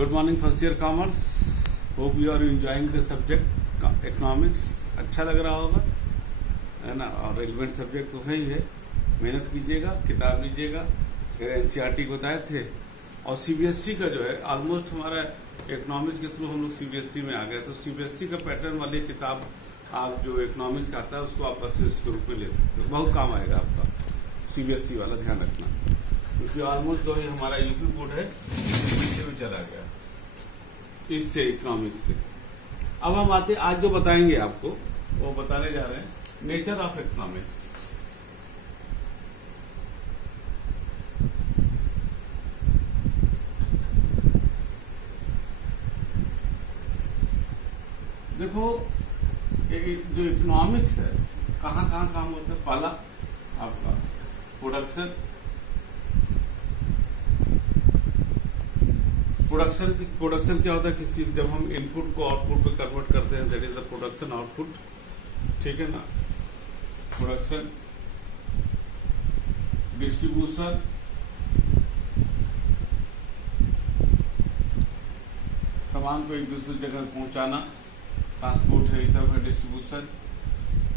Good morning first year commerce. Hope you are enjoying the subject economics. अच्छा लग रहा होगा, है ना। और रेलिवेंट सब्जेक्ट तो है ही है। मेहनत कीजिएगा, किताब लीजिएगा। फिर एनसीईआरटी को बताए थे, और सीबीएसई का जो है ऑलमोस्ट हमारा इकोनॉमिक्स के थ्रू हम लोग सीबीएसई में आ गए। तो सीबीएसई का पैटर्न वाली किताब आप जो इकोनॉमिक्स आता है उसको आप असिस्ट के रूप में ले सकते हो, बहुत काम आएगा आपका सीबीएसई वाला, ध्यान रखना। क्योंकि ऑलमोस्ट जो है हमारा यूपी बोर्ड है इससे भी चला गया, इससे इकोनॉमिक्स से। अब हम आते आज जो बताएंगे आपको, वो बताने जा रहे हैं नेचर ऑफ इकोनॉमिक्स। देखो जो इकोनॉमिक्स है कहाँ कहाँ काम होता है। पहला आपका प्रोडक्शन क्या होता है, किसी जब हम इनपुट को आउटपुट में कन्वर्ट करते हैं, that is the production output. ठीक है ना। प्रोडक्शन, डिस्ट्रीब्यूशन, सामान को एक दूसरी जगह पहुंचाना, ट्रांसपोर्ट है, ये सब है डिस्ट्रीब्यूशन।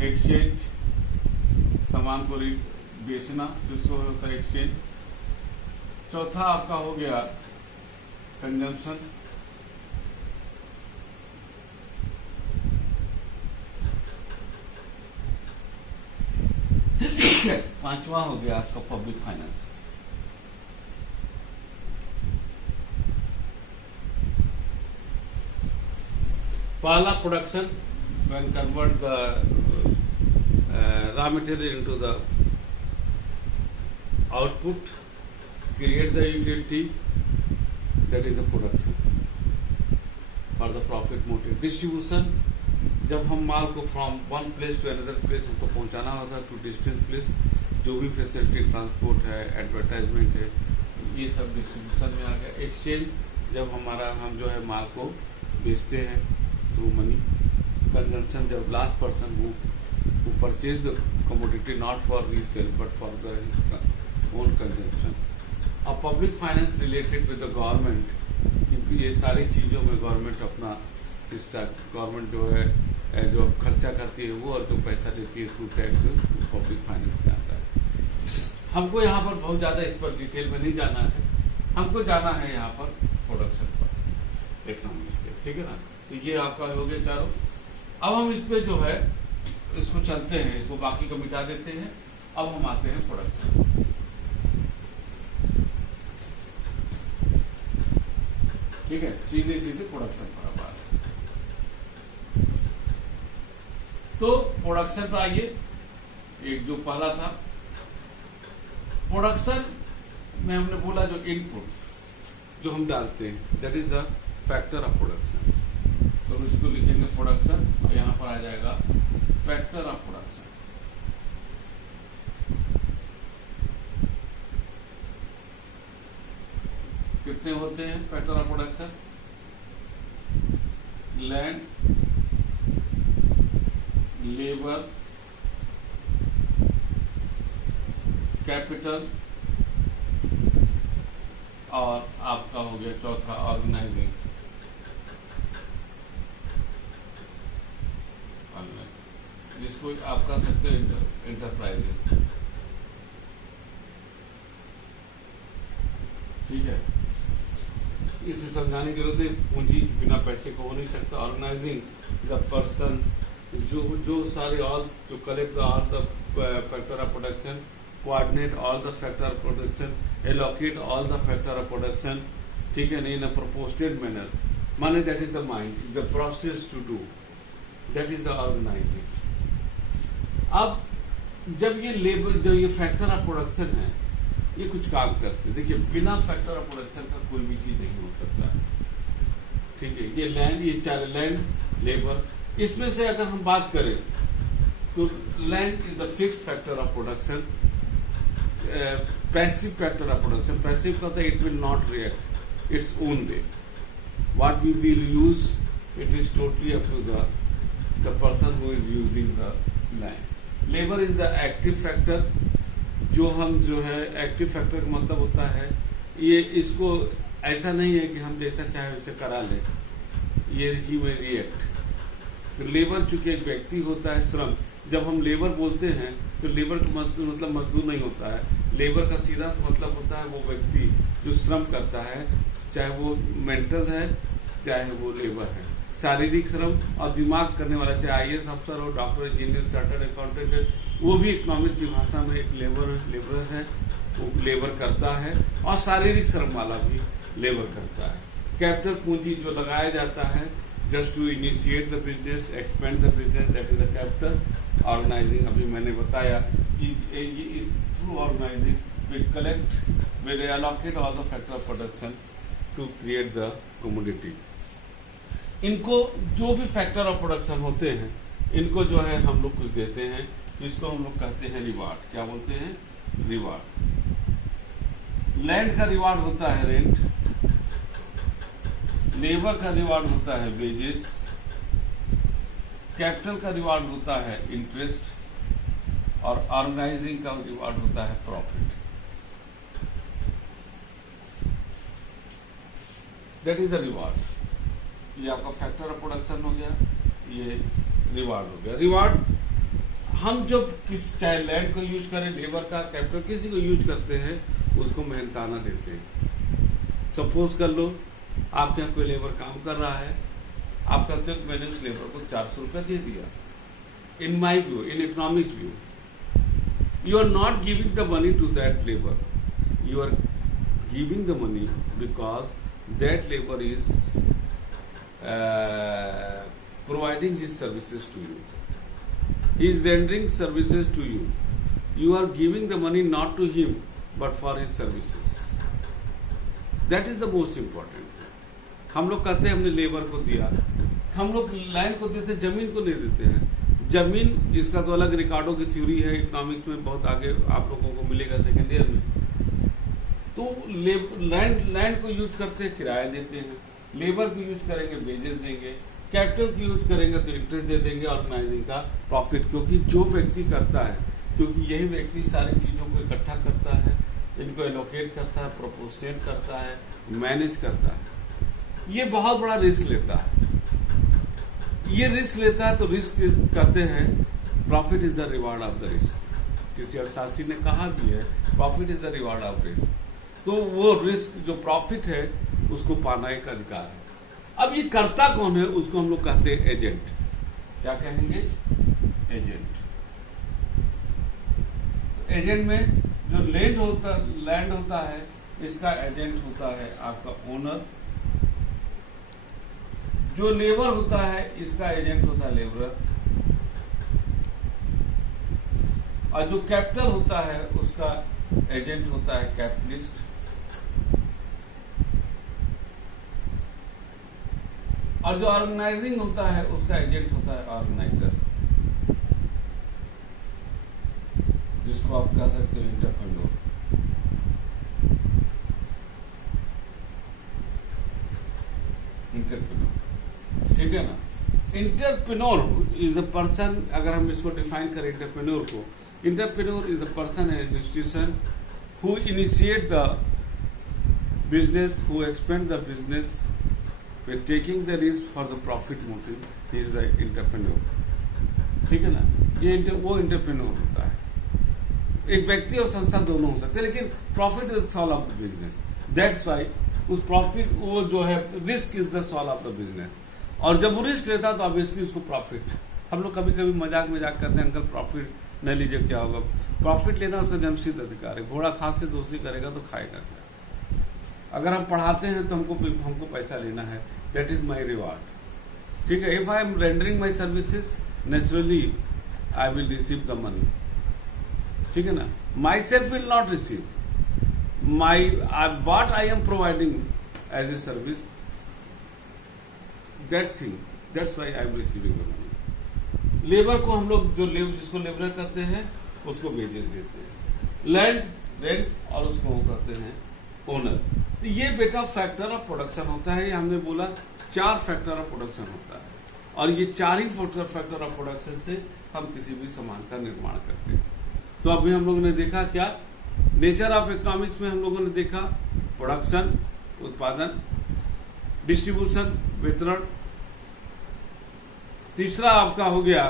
एक्सचेंज, सामान को बेचना, जिसको होता है एक्सचेंज। चौथा आपका हो गया कंजम्पशन। पांचवा हो गया आपका पब्लिक फाइनेंस। पहला production, when convert the raw material into the output, create the utility, that is the production for the profit motive. Distribution, जब हम माल को from one place to another place हमको पहुंचाना होता है, टू डिस्टेंस प्लेस, जो भी फैसिलिटी ट्रांसपोर्ट है, एडवर्टाइजमेंट है, ये सब डिस्ट्रीब्यूशन में आ गया। एक्सचेंज, जब हम जो है माल को बेचते हैं थ्रू मनी। कंजम्पशन, जब last person who purchase the commodity not for resale but for the own consumption. और public finance related with the government, क्योंकि ये सारी चीज़ों में गवर्नमेंट अपना हिस्सा, गवर्नमेंट जो है जो खर्चा करती है वो, और जो पैसा देती है थ्रू टैक्स, पब्लिक फाइनेंस में आता है। हमको यहाँ पर बहुत ज़्यादा इस पर डिटेल में नहीं जाना है, हमको जाना है यहाँ पर प्रोडक्शन पर इकोनॉमिक्स के। ठीक है ना। तो ये आपका हो गया चारों। अब हम इस पे जो है इसको चलते हैं, इसको बाकी को मिटा देते हैं। अब हम आते हैं प्रोडक्शन। ठीक है, सीधे सीधे प्रोडक्शन पर अब आते हैं। तो प्रोडक्शन पर आइए। एक जो पहला था प्रोडक्शन में हमने बोला जो इनपुट जो हम डालते हैं, that is the factor of production. तो इसको लिखेंगे प्रोडक्शन, और यहां पर आ जाएगा फैक्टर ऑफ प्रोडक्शन। कितने होते हैं factor of production? Land, labour, capital, और आपका हो गया चौथा ऑर्गेनाइजिंग, जिसको आप कह सकते हैं एंटरप्राइजेज। ठीक है, इसे समझाने की जरूरत है। पूंजी बिना पैसे को हो नहीं सकता। ऑर्गेनाइजिंग, द पर्सन जो सारे all to collect all the factor of production, coordinate all the factor of production, allocate all the factor of production. ठीक है, नहीं, इन अ प्रोपोर्शनेट मैनर, माने that is the mind, the process to do, that is the organising. अब जब ये labour, जो ये factor of production है, ये कुछ काम करते हैं। देखिए, बिना फैक्टर ऑफ प्रोडक्शन का कोई भी चीज नहीं हो सकता। ठीक है, ये लैंड, ये चार लैंड, लेबर, इसमें से अगर हम बात करें तो land is the fixed factor of production. Passive factor of production, passive का it will not react its own way. What we will use, it is totally up to the person who is using the land. Labour is the active factor, जो है active factor का मतलब होता है ये इसको ऐसा नहीं है कि हम जैसा चाहे वैसे करा ले, ये ही में रिएक्ट। तो लेबर चूंकि एक व्यक्ति होता है, श्रम, जब हम लेबर बोलते हैं तो लेबर का मतलब मजदूर नहीं होता है। लेबर का सीधा मतलब होता है वो व्यक्ति जो श्रम करता है, चाहे वो मेंटल है चाहे वो लेबर है, शारीरिक श्रम और दिमाग करने वाला, चाहे IAS अफसर हो, डॉक्टर, इंजीनियर, चार्टर्ड अकाउंटेंट है, वो भी इकोनॉमिक्स की भाषा में एक लेबर है, वो लेबर करता है। और शारीरिक श्रम वाला भी लेबर करता है। कैपिटल पूंजी जो लगाया जाता है just to initiate the business, expand the business, that is the capital. Organising, अभी मैंने बताया कि is through organising we collect, we allocate all the factor of production to create the commodity. इनको जो भी फैक्टर ऑफ प्रोडक्शन होते हैं, इनको जो है हम लोग कुछ देते हैं, जिसको हम लोग कहते हैं रिवार्ड। क्या बोलते हैं? रिवार्ड। लैंड का रिवार्ड होता है रेंट, लेबर का रिवार्ड होता है वेजेस, कैपिटल का रिवार्ड होता है इंटरेस्ट, और ऑर्गेनाइजिंग का रिवार्ड होता है profit. That is the reward. ये आपका फैक्टर ऑफ प्रोडक्शन हो गया, ये रिवार्ड हो गया। रिवार्ड हम जब चाहे लैंड को यूज करें, लेबर का, कैपिटल किसी को यूज करते हैं, उसको मेहनताना देते हैं। सपोज कर लो आपके यहाँ कोई लेबर काम कर रहा है, आप कहते हो मैंने उस लेबर को 400 रुपया दे दिया। In my view, in economics view, you are not giving the money to that labour, you are giving the money because that labour is providing his services to you. He is rendering services to you. You are giving the money not to him, but for his services. That is the most important thing. हम लोग कहते हैं हमने labour को दिया, हम लोग land को देते, जमीन को नहीं देते हैं। जमीन, इसका तो अलग रिकॉर्डों की थ्योरी है, इकोनॉमिक्स में बहुत आगे आप लोगों को मिलेगा सेकेंड ईयर में। तो लैंड को यूज करते हैं, किराया देते हैं, लेबर को यूज करेंगे, वेजेस देंगे, कैपिटल की यूज करेंगे तो इंटरेस्ट दे देंगे, ऑर्गेनाइजिंग का प्रॉफिट। क्योंकि जो व्यक्ति करता है, क्योंकि यही व्यक्ति सारी चीजों को इकट्ठा करता है, इनको एलोकेट करता है, प्रोपोर्शनेट करता है, मैनेज करता है, ये बहुत बड़ा रिस्क लेता है। ये रिस्क लेता है तो रिस्क कहते हैं profit is the reward of the risk. किसी अर्थशास्त्री ने कहा भी है profit is the reward of risk. तो वो रिस्क जो प्रॉफिट है उसको पाना एक अधिकार है। अब ये करता कौन है? उसको हम लोग कहते हैं एजेंट। क्या कहेंगे? एजेंट। एजेंट में जो लैंड होता है, इसका एजेंट होता है आपका ओनर। जो लेबर होता है, इसका एजेंट होता है लेबरर। और जो कैपिटल होता है, उसका एजेंट होता है कैपिटलिस्ट। और जो ऑर्गेनाइजिंग होता है, उसका एजेंट होता है ऑर्गेनाइजर, जिसको आप कह सकते हो एंटरप्रेन्योर। ठीक है ना? एंटरप्रेन्योर इज अ पर्सन, अगर हम इसको डिफाइन करें एंटरप्रेन्योर को, entrepreneur is a person and institution who initiate the business, who expand the business with taking the risk for the profit motive, he is the entrepreneur. ठीक है ना? ये वो एंटरप्रेन्योर होता है। एक व्यक्ति और संस्था दोनों हो सकते हैं, लेकिन profit is soul of the business. That's why उस प्रॉफिट, वो जो है risk is the soul of the business. और जब वो रिस्क लेता है तो ऑब्वियसली उसको प्रॉफिट, हम लोग कभी कभी मजाक करते हैं, अंकल प्रॉफिट न लीजिए क्या होगा। प्रॉफिट लेना उसका जन्मसिद्ध अधिकार है। घोड़ा खाद से दोस्ती करेगा तो खाएगा क्या? अगर हम पढ़ाते हैं तो हमको पैसा लेना है, दैट इज माई रिवार्ड। ठीक है? If I am rendering my services, naturally I will receive the money. ठीक है ना? My self will not receive what I am providing as a service, that thing, that's why I am receiving the money. Labour को हम लोग जिसको labour करते हैं उसको वेजेस देते हैं, लैंड रेंट, और उसको करते हैं ओनर। तो ये बेटा फैक्टर ऑफ प्रोडक्शन होता है। हमने बोला 4 फैक्टर ऑफ प्रोडक्शन होता है, और ये 4 ही फैक्टर ऑफ प्रोडक्शन से हम किसी भी सामान का निर्माण करते हैं। तो अभी हम लोगों ने देखा क्या? नेचर ऑफ इकोनॉमिक्स में हम लोगों ने देखा प्रोडक्शन, उत्पादन, डिस्ट्रीब्यूशन वितरण। तीसरा आपका हो गया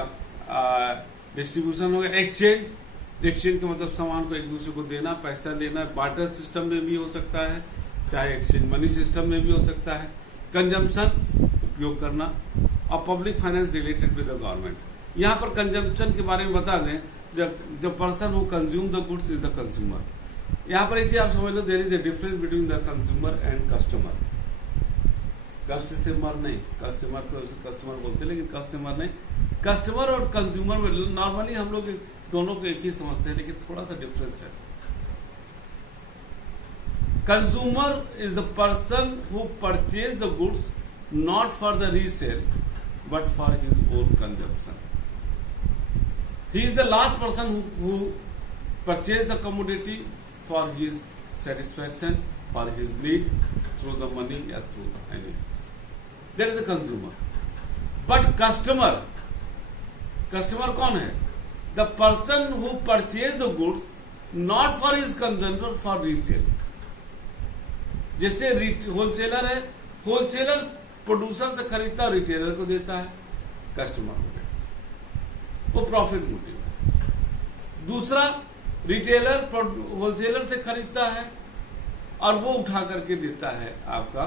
डिस्ट्रीब्यूशन हो गया एक्सचेंज। एक्सचेंज का मतलब सामान को एक दूसरे को देना, पैसा लेना। बार्टर सिस्टम में भी हो सकता है, चाहे एक्सचेंज मनी सिस्टम में भी हो सकता है। कंजम्पशन उपयोग करना, और public finance related with the government. यहाँ पर कंजम्पशन के बारे में बता दें, जब person who consume the goods is the consumer. यहाँ पर एक चीज आप समझ लो, there is a difference between the consumer and customer. Customer नहीं, कस्टमर तो कस्टमर बोलते हैं, लेकिन कस्टमर नहीं। कस्टमर और कंज्यूमर में नॉर्मली हम लोग दोनों को एक ही समझते हैं, लेकिन थोड़ा सा डिफरेंस है। Consumer is the person who purchase the goods not for the resale but for his own consumption. He is the last person who purchase the commodity for his satisfaction, for his need, through the money या through any. That is the consumer. But customer कौन है? The person who purchase the goods not for his consumption, for resale. जैसे wholesaler है, wholesaler producer से खरीदता है, retailer को देता है, कस्टमर हो गया, वो प्रॉफिट मोटिव है। दूसरा, रिटेलर होलसेलर से खरीदता है और वो उठा करके देता है आपका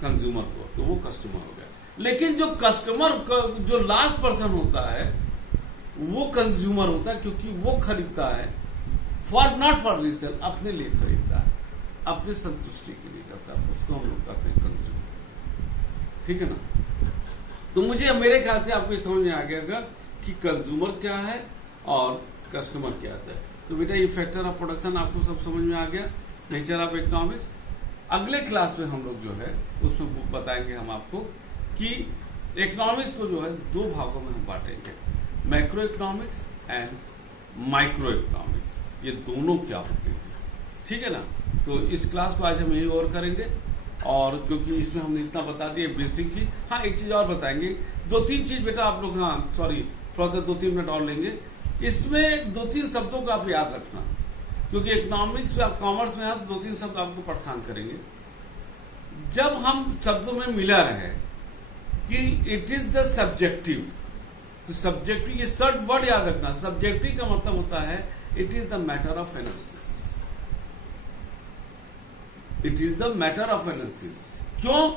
कंज्यूमर को, तो वो कस्टमर हो गया। लेकिन जो कस्टमर जो लास्ट पर्सन होता है वो कंज्यूमर होता है, क्योंकि वो खरीदता है फॉर नॉट फॉर रीसेल, अपने लिए खरीदता है, अपने संतुष्टि के लिए करता है, उसको हम लोग कहते हैं कंज्यूमर। ठीक है ना? तो मुझे मेरे ख्याल से आपको समझ में आ गया कि कंज्यूमर क्या है और कस्टमर क्या है। तो बेटा ये फैक्टर ऑफ प्रोडक्शन आपको सब समझ में आ गया, नेचर ऑफ इकोनॉमिक्स। अगले क्लास में हम लोग जो है उसमें बुक बताएंगे हम आपको कि इकोनॉमिक्स को जो है दो भागों में हम बांटेंगे, macro economics and micro economics. ये दोनों क्या होते हैं, ठीक है ना? तो इस क्लास को आज हम यही और करेंगे, और क्योंकि इसमें हमने इतना बता दिया बेसिक चीज। हाँ, एक चीज और बताएंगे, 2-3 चीज बेटा आप लोग, हाँ सॉरी, थोड़ा सा 2-3 मिनट और लेंगे। इसमें 2-3 शब्दों को आप याद रखना, क्योंकि इकोनॉमिक्स में आप कॉमर्स में आप 2-3 शब्द आपको परेशान करेंगे। जब हम शब्दों में मिला रहे कि इट इज द सब्जेक्टिव, तो सब्जेक्टिव ये शर्ट वर्ड याद रखना। सब्जेक्टिव का मतलब होता है it is the matter of analysis. It is the matter of analysis. क्यों?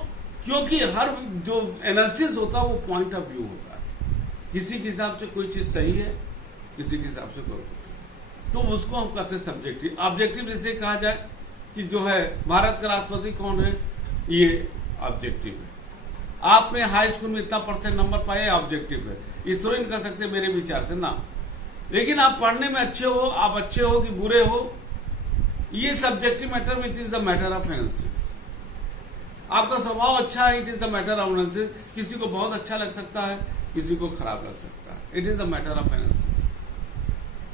क्योंकि हर जो एनालिसिस होता है वो पॉइंट ऑफ व्यू होता है। किसी के हिसाब से कोई चीज सही है, किसी के हिसाब से कोई, तो उसको हम कहते हैं सब्जेक्टिव। ऑब्जेक्टिव जैसे कहा जाए कि जो है भारत का राष्ट्रपति कौन है, ये ऑब्जेक्टिव है। आपने हाई स्कूल में इतना % नंबर पाए, ऑब्जेक्टिव है। इस तरह नहीं कह सकते मेरे विचार से ना, लेकिन आप पढ़ने में अच्छे हो, आप अच्छे हो कि बुरे हो, ये subjective matter, it is the matter of analysis. आपका स्वभाव अच्छा है, it is the matter of analysis. किसी को बहुत अच्छा लग सकता है, किसी को खराब लग सकता है, it is the matter of analysis,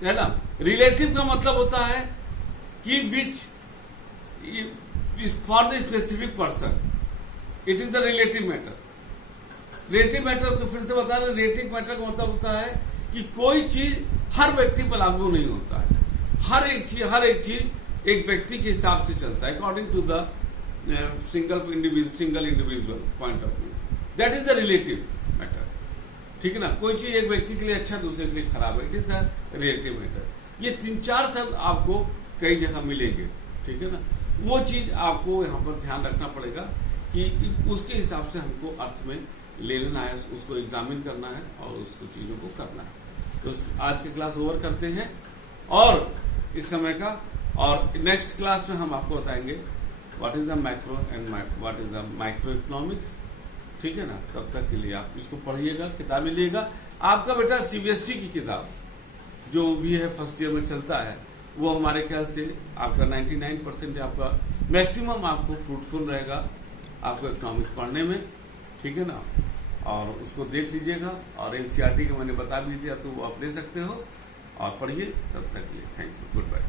है ना? रिलेटिव का मतलब होता है कि which for the specific person, it is the relative matter. Relative matter को फिर से बता रहे, रिलेटिव मैटर का मतलब होता है कि कोई चीज हर व्यक्ति पर लागू नहीं होता है। हर एक चीज एक व्यक्ति के हिसाब से चलता है, according to the single individual point of view. That is the relative matter, ठीक है ना? कोई चीज एक व्यक्ति के लिए अच्छा, दूसरे के लिए खराब है, it is the relative matter. ये 3-4 शब्द आपको कई जगह मिलेंगे, ठीक है ना? वो चीज आपको यहाँ पर ध्यान रखना पड़ेगा कि उसके हिसाब से हमको अर्थ में ले लेना है, उसको एग्जामिन करना है और उसको चीजों को करना है। तो आज की क्लास ओवर करते हैं और इस समय का, और नेक्स्ट क्लास में हम आपको बताएंगे what is the macro and what is the micro economics, ठीक है ना? तब तक के लिए आप इसको पढ़िएगा, किताबें लीजिएगा। आपका बेटा CBSE की किताब जो भी है फर्स्ट ईयर में चलता है, वो हमारे ख्याल से आपका 99% आपका मैक्सिमम आपको फ्रूटफुल रहेगा आपको इकोनॉमिक्स पढ़ने में, ठीक है ना? और उसको देख लीजिएगा, और NCERT का मैंने बता भी दिया, तो वो आप ले सकते हो और पढ़िए। तब तक के लिए थैंक यू, गुड बाय।